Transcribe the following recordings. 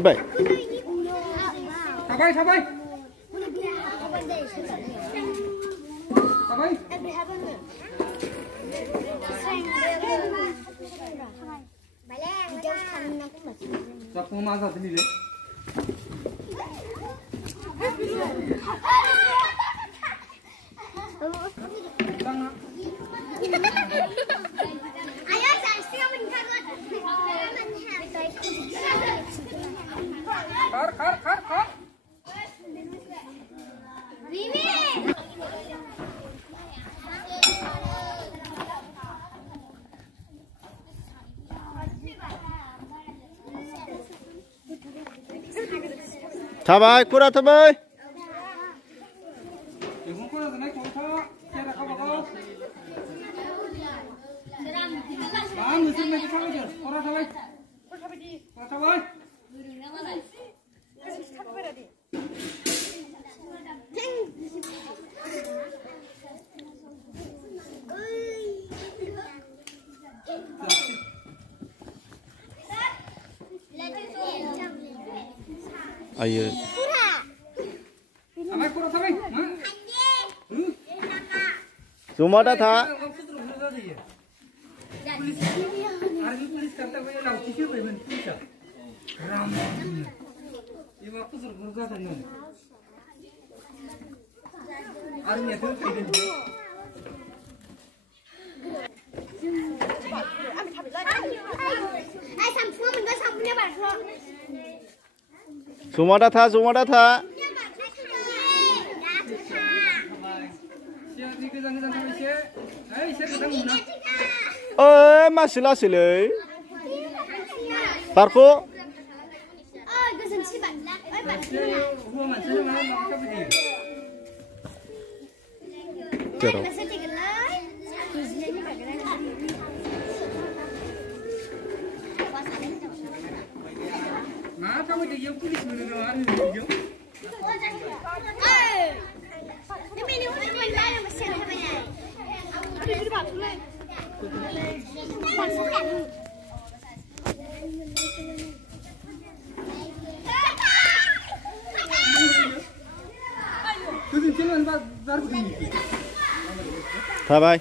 Baik. Sabai. Sabai. Siapa masak sendiri? Kar. Tabai, kurang tabai. Ayo. Semua dah tak? Semua dah tak? Semua dah tak? Masih lah silai. Parko. Cerah. Nah, kamu jadi polis beneran ni. Bye.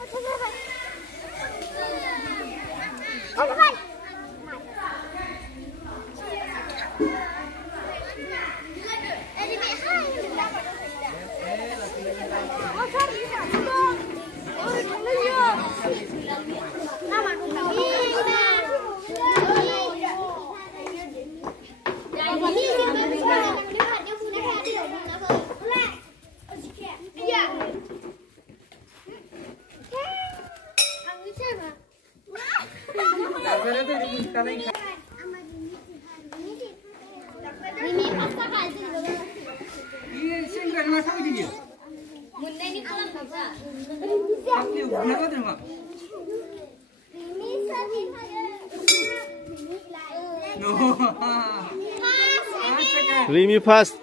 Rimi fast.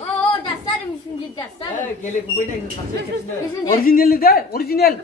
Oh, dasar misin dasar. Original dah, original.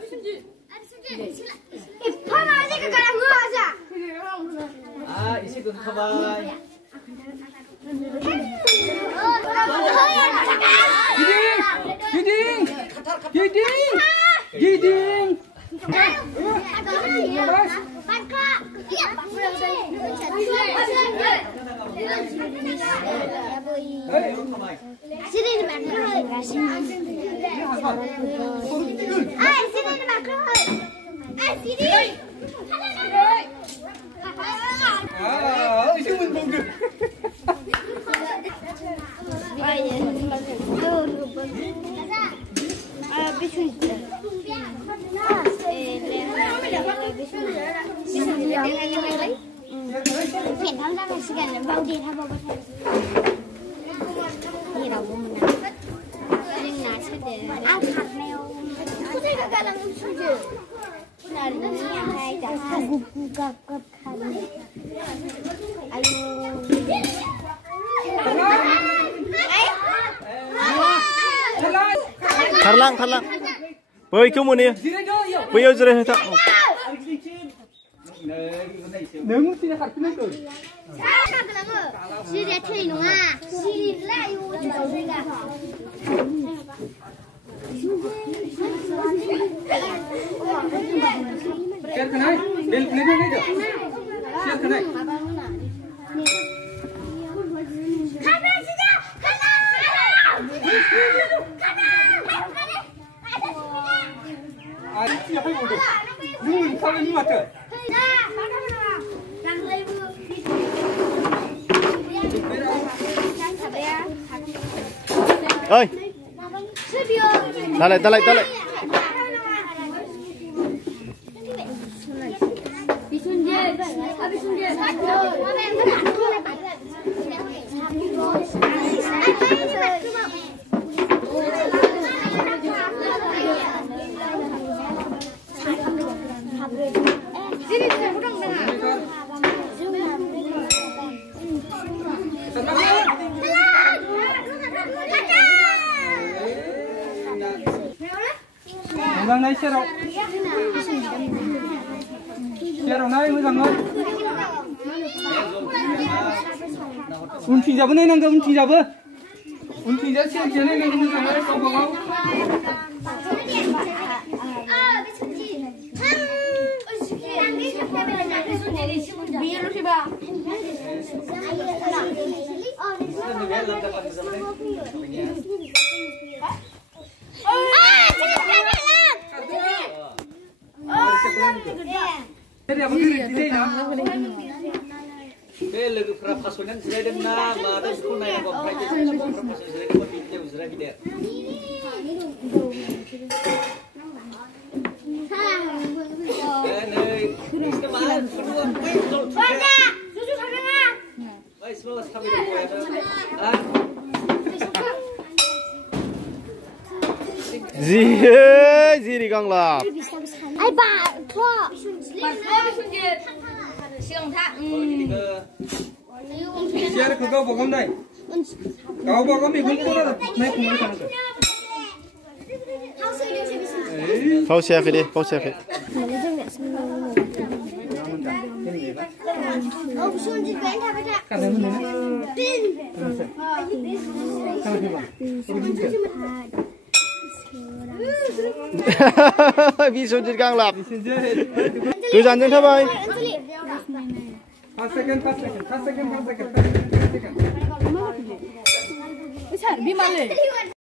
Hiện tham gia vào sự kiện vào đi tham vào thì đâu cũng mình nhưng là sẽ để ăn hạt mèo có thể là làm gì là nhà hay đã gặp khăn Tharlang bơi kêu muốn đi bơi ở dưới hết nướng thì hạt cái nước rồi Chị để thủy đúng à? Chị lại u cho gì cả? cái này bên này này được cái này ai chưa phải ngồi được vui sao lại như vậy trời ơi ta lại Rằng này xe đậu này mới rằng ơi unti 잡은 애는 그 unti 잡아 unti 잡 xe xe này mới rằng ơi không không Jadi apa kiri di sana? Bel lagi perapasunan sudah dengar, ada sekolah yang kompleks perapasunan sudah dapat pinjam sudah tidak. Kemarin semua betul. Susu kagak? Baik semua sampai di Ziri Ganglap. Ai bà thua. Share kau bogam dai. Kau bogam ni gul pura naik kumur kan tu. Kau share deh, kau share. Kan mana? Bisunjit Ganglap. Tu jangan thabai. 5 second. Bisa, di mana?